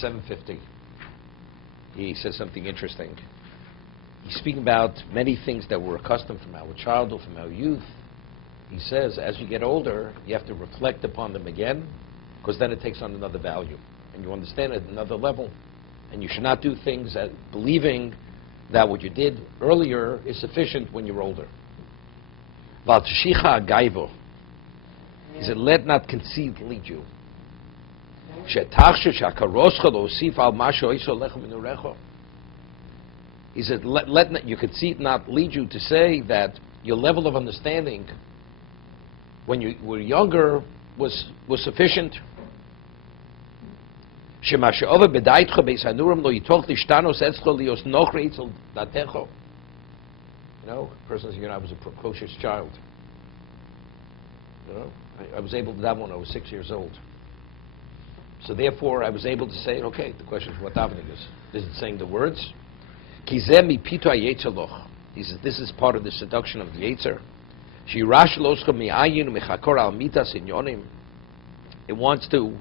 750. He says something interesting. He's speaking about many things that we're accustomed from our childhood, from our youth. He says, as you get older, you have to reflect upon them again, because then it takes on another value, and you understand it at another level. And you should not do things believing that what you did earlier is sufficient when you're older. He said, let not conceit lead you. He said, let your conceit not lead you to say that your level of understanding when you were younger was sufficient. You know, a person says, I was a precocious child. You know, I was able to daven when I was 6 years old. So therefore, I was able to say, okay, the question is what davening is. Is it saying the words? He says, this is part of the seduction of the Yetzer. It wants to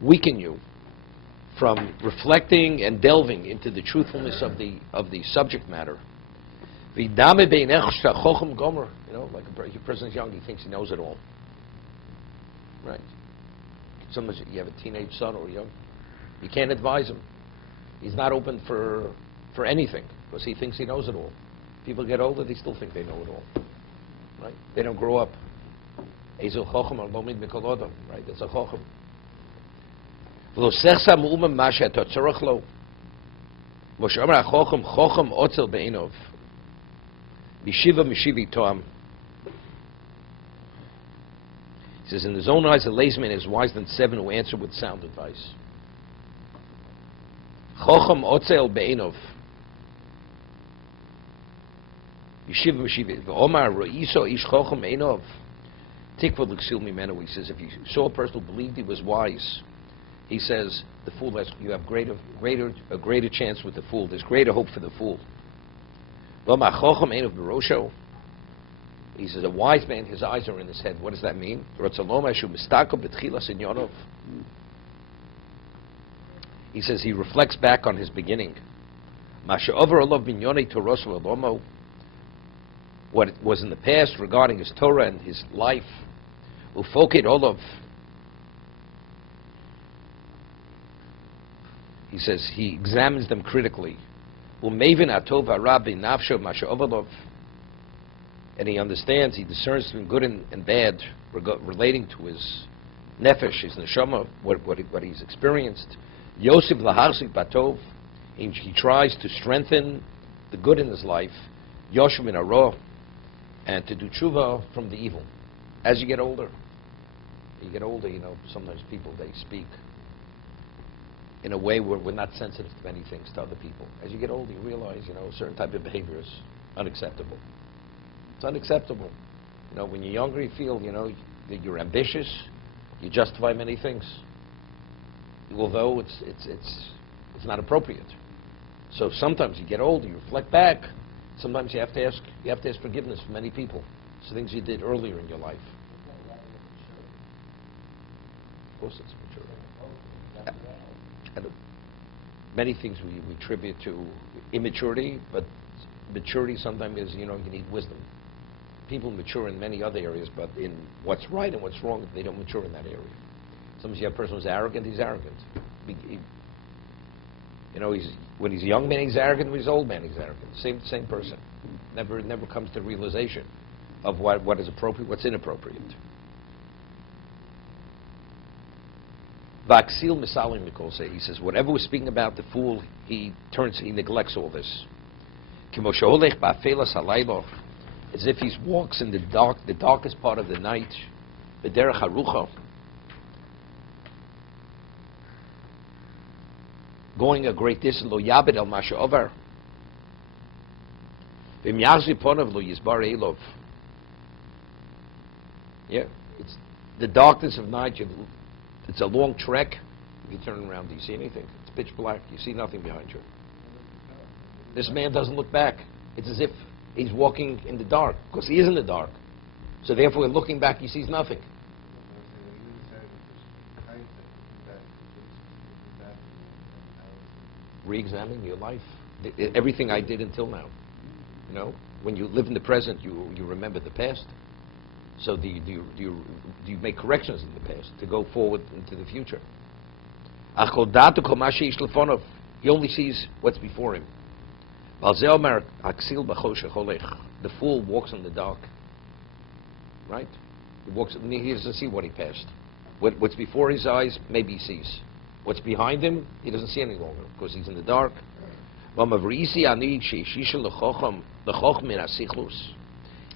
weaken you from reflecting and delving into the truthfulness of the subject matter. You know, like a person is young, he thinks he knows it all. Right? Sometimes you have a teenage son or young, you can't advise him. He's not open for anything because he thinks he knows it all. People get older, they still think they know it all. Right? They don't grow up. Right? That's a chochem. He says, in his own eyes, a lazy man is wiser than 7 who answer with sound advice. Chochem otzel be'enov. Yeshiva Meshiva. V'omar ro'iso ish chochem enov. Tikva l'ksil mimenu. He says, if you saw a person who believed he was wise, he says, the fool has, you have a greater chance with the fool. There's greater hope for the fool. V'omar chochem enov b'rosho. He says, a wise man, his eyes are in his head. What does that mean? He says he reflects back on his beginning. What was in the past regarding his Torah and his life. He says he examines them critically. And he understands, he discerns between good and bad relating to his nefesh, his neshama, what he's experienced. Yosef laharsik batov, he tries to strengthen the good in his life, Yoshev min hara, and to do tshuva from the evil. As you get older, you know, sometimes people, they speak in a way where we're not sensitive to many things to other people. As you get older, you realize, you know, a certain type of behavior is unacceptable. It's unacceptable. You know, when you're younger, you feel, you know, that you're ambitious. You justify many things, although it's not appropriate. So sometimes you get older, you reflect back. Sometimes you have to ask forgiveness from many people. It's things you did earlier in your life. Of course, it's maturity. And many things we attribute to immaturity, but maturity sometimes is, you know, you need wisdom. People mature in many other areas, but in what's right and what's wrong, they don't mature in that area. Sometimes you have a person who's arrogant, he's arrogant. You know, when he's a young man, he's arrogant. When he's an old man, he's arrogant. Same person. Never comes to realization of what is appropriate, what's inappropriate. Vaksil misalim mikol say. He says, whatever we're speaking about, the fool, he neglects all this. As if he walks in the darkest part of the night, b'derech harucha, going a great distance, lo yabed el masha over, v'im yachzi ponav lo yizbar elov. Yeah, it's the darkness of night. It's a long trek. You turn around, do you see anything? It's pitch black. You see nothing behind you. This man doesn't look back. It's as if he's walking in the dark, because he is in the dark. So therefore, looking back, he sees nothing. re-examine your life. Everything I did until now. You know, when you live in the present, you remember the past. So do you make corrections in the past to go forward into the future? He only sees what's before him. The fool walks in the dark. Right? He doesn't see what he passed. What's before his eyes, maybe he sees. What's behind him, he doesn't see any longer because he's in the dark. He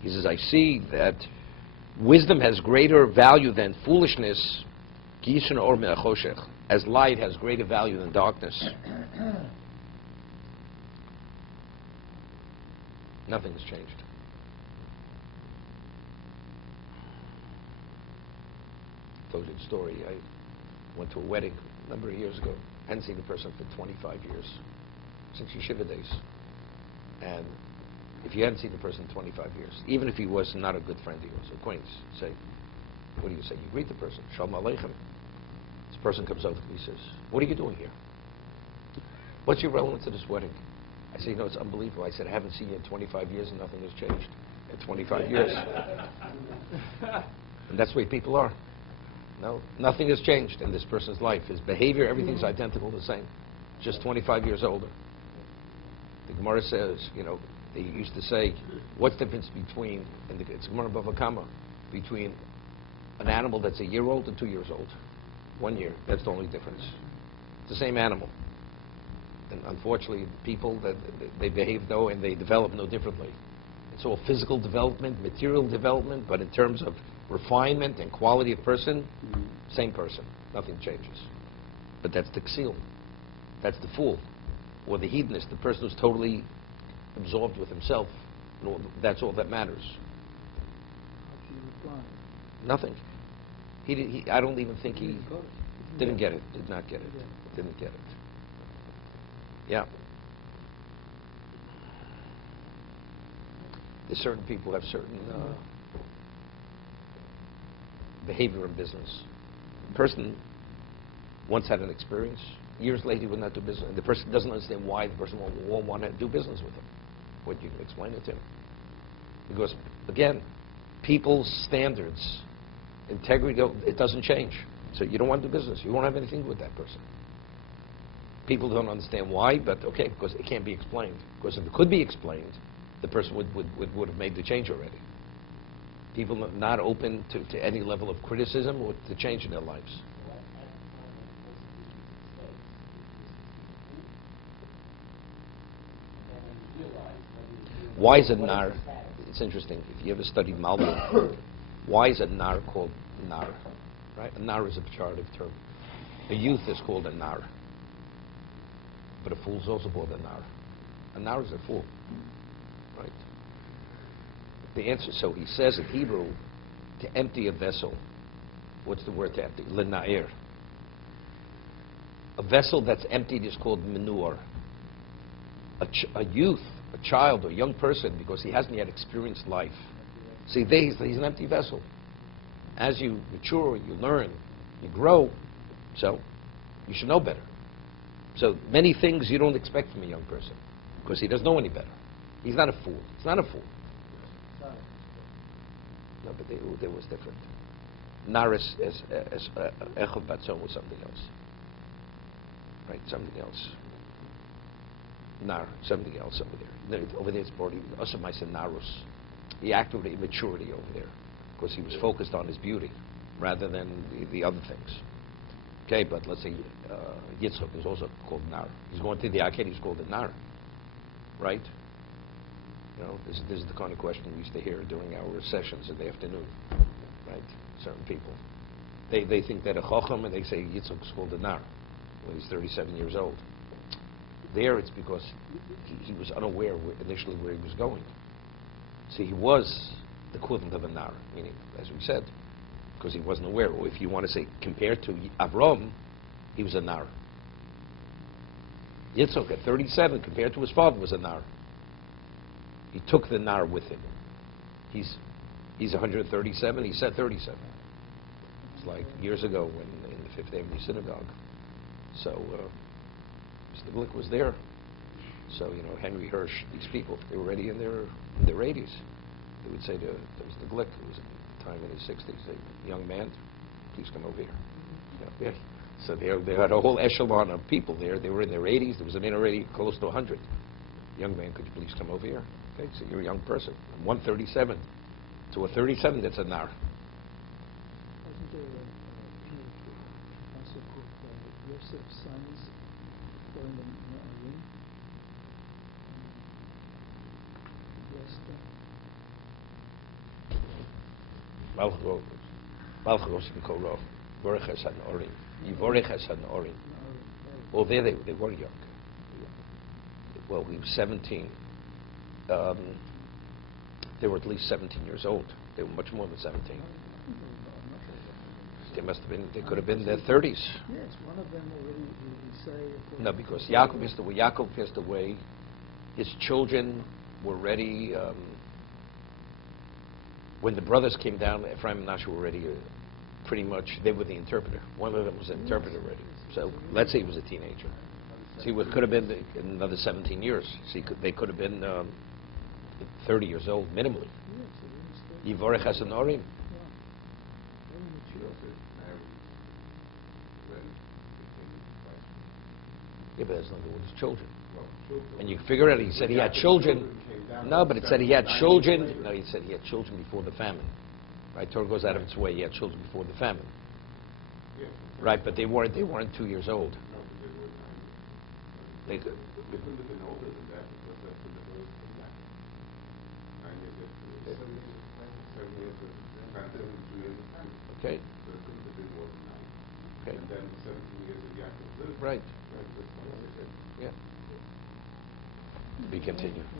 says, I see that wisdom has greater value than foolishness, as light has greater value than darkness. Nothing has changed. I told you the story. I went to a wedding a number of years ago. Hadn't seen the person for 25 years, since Yeshiva days. And if you hadn't seen the person in 25 years, even if he was not a good friend, he was an acquaintance, say, what do you say? You greet the person, Shalom Aleichem. This person comes over to me and says, what are you doing here? What's your relevance to this wedding? I say, it's unbelievable. I said, I haven't seen you in 25 years and nothing has changed in 25 years. And that's the way people are. No, nothing has changed in this person's life. His behavior, everything's identical the same. Just 25 years older. The Gemara says, they used to say, what's the difference between, it's Gemara Bava Kama, between an animal that's a year old and 2 years old? 1 year, that's the only difference. It's the same animal. And unfortunately, people, they behave though, and they develop no differently. It's all physical development, material development, but in terms of refinement and quality of person, same person. Nothing changes. But that's the ksil. That's the fool. Or the hedonist, the person who's totally absorbed with himself. That's all that matters. Nothing. I don't even think he didn't get it. Did not get it. Didn't get it. Yeah. There's certain people who have certain behavior in business. The person once had an experience. Years later, he would not do business. And the person doesn't understand why the person won't want to do business with him. What you can explain it to him. Because, again, people's standards, integrity, it doesn't change. So you don't want to do business. You won't have anything to do with that person. People don't understand why, but okay, because it can't be explained. Because if it could be explained, the person would have made the change already. People are not open to any level of criticism or to change in their lives. Why is a nar? It's interesting. If you ever studied Malbim, why is a nar called nar? Right? A nar is a pejorative term. A youth is called a nar. But a fool is also called a nar. A nar is a fool. Right? The answer, so he says in Hebrew, to empty a vessel. What's the word to empty? L'na'ir. A vessel that's emptied is called manure. A youth, a child, or a young person, because he hasn't yet experienced life. See, he's an empty vessel. As you mature, you learn, you grow, so you should know better. So many things you don't expect from a young person, because he doesn't know any better. He's not a fool. He's not a fool. No, but there was different. Naris as Echov Batzon was something else. Right, something else. Nar, something else over there. Over there it's already Osamaisa Narus. He acted with immaturity over there, because he was focused on his beauty rather than the other things. Okay, but let's say Yitzchak is also called Nar. He's going to the Aked, he's called a Nar. Right? This is the kind of question we used to hear during our sessions in the afternoon. Right? Certain people. They think that a Chacham, and they say Yitzchak is called a Nar when he's 37 years old. There it's because he was unaware initially where he was going. See, he was the equivalent of a Nar, meaning, as we said, because he wasn't aware. Or if you want to say, compared to Avram, he was a Nar. Yitzchak at 37, compared to his father, was a Nar. He took the Nar with him. He's 137, he said 37. It's like years ago when in the Fifth Avenue Synagogue. So The glick was there. So, Henry Hirsch, these people, they were already in their 80s. They would say there was the glick. It was a time in his 60s. A young man, please come over here. Yeah. So they had a whole echelon of people there. They were in their 80s. There was a man already close to 100. Young man, could you please come over here? Okay, so you're a young person. From 137 to a 37, that's a nar. Wasn't there a professor called Joseph Sons during the Na'arim? Malchus and Korov, Vorches and Orim. Yivorches and Orim. Well, there they were young. Well, we were 17. They were at least 17 years old. They were much more than 17. They must have been. They could have been in their 30s. Yes, one of them already. We say. No, because Yaakov passed away. His children were ready. When the brothers came down, Ephraim and Manasseh were already pretty much, they were the interpreter. One of them was an interpreter already. So let's say he was a teenager. See, what could have been in another 17 years. See, they could have been 30 years old, minimally. Yivorech Hasanorim. Yeah, but that's not with his children. And you figure out, he said he had children. No, but it said he had children. No, he said he had children before the famine. Right? Torah goes out of its way. He had children before the famine. Right, but they weren't 2 years old. They could have been older than that because that's when the brothers came back. 9 years after 7 years was translated to 2 years of time. Okay. So it couldn't have been more than 9. Okay. And then 17 years of Yaakov lived. Right. Yeah. To be continued.